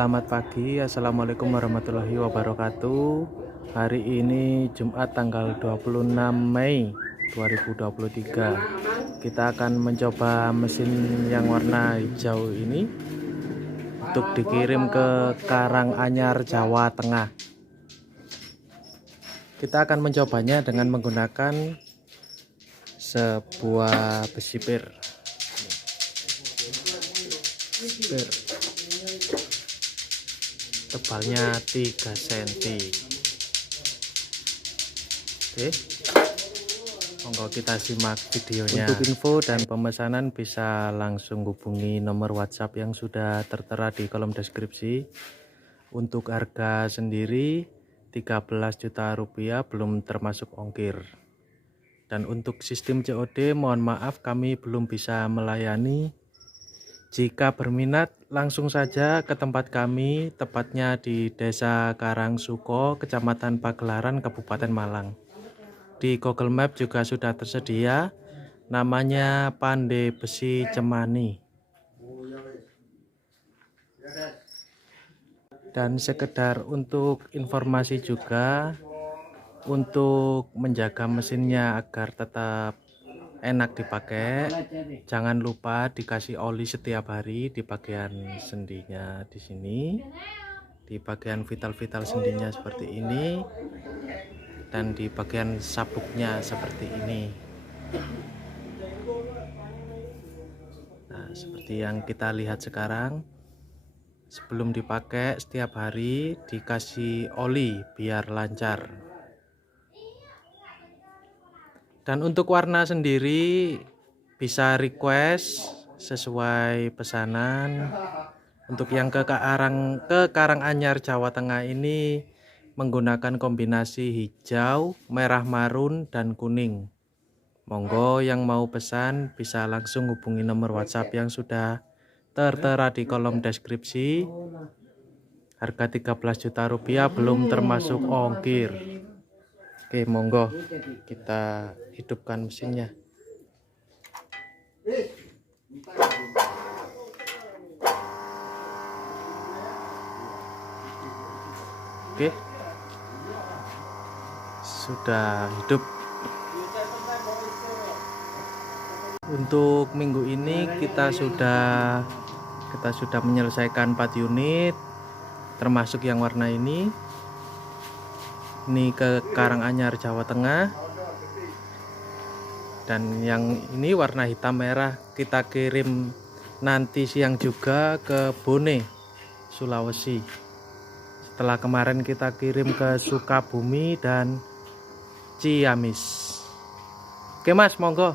Selamat pagi, Assalamualaikum warahmatullahi wabarakatuh. Hari ini Jumat tanggal 26 Mei 2023. Kita akan mencoba mesin yang warna hijau ini untuk dikirim ke Karanganyar, Jawa Tengah. Kita akan mencobanya dengan menggunakan sebuah besi pir. Tebalnya 3 cm. Oke, monggo kita simak videonya. Untuk info dan pemesanan bisa langsung hubungi nomor WhatsApp yang sudah tertera di kolom deskripsi. Untuk harga sendiri 13 juta rupiah belum termasuk ongkir. Dan untuk sistem COD mohon maaf kami belum bisa melayani. Jika berminat langsung saja ke tempat kami, tepatnya di Desa Karangsuko, Kecamatan Pagelaran, Kabupaten Malang. Di Google Map juga sudah tersedia, namanya PANDE Besi Cemani. Dan sekedar untuk informasi juga, untuk menjaga mesinnya agar tetap enak dipakai, jangan lupa dikasih oli setiap hari di bagian sendinya di sini, di bagian vital-vital sendinya seperti ini, dan di bagian sabuknya seperti ini. Nah, seperti yang kita lihat sekarang, sebelum dipakai setiap hari dikasih oli biar lancar. Dan untuk warna sendiri bisa request sesuai pesanan. Untuk yang ke Karanganyar, Jawa Tengah ini menggunakan kombinasi hijau, merah marun, dan kuning. Monggo yang mau pesan bisa langsung hubungi nomor WhatsApp yang sudah tertera di kolom deskripsi. Harga 13 juta rupiah belum termasuk ongkir. Oke, monggo kita hidupkan mesinnya. Oke, sudah hidup. Untuk minggu ini kita sudah menyelesaikan 4 unit, termasuk yang warna ini ke Karanganyar, Jawa Tengah. Dan yang ini warna hitam merah kita kirim nanti siang juga ke Bone, Sulawesi. Setelah kemarin kita kirim ke Sukabumi dan Ciamis. Oke Mas, monggo.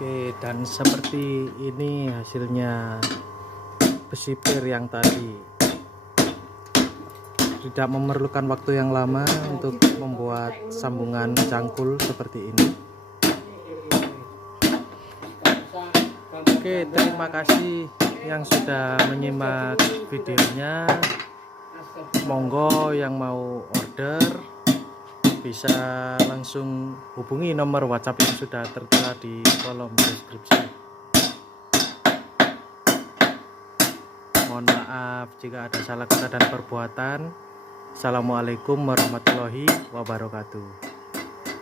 Oke, dan seperti ini hasilnya besi pir yang tadi. Tidak memerlukan waktu yang lama untuk membuat sambungan cangkul seperti ini. Oke, terima kasih yang sudah menyimak videonya. Monggo yang mau order bisa langsung hubungi nomor WhatsApp yang sudah tertera di kolom deskripsi. Mohon maaf jika ada salah kata dan perbuatan. Assalamualaikum warahmatullahi wabarakatuh.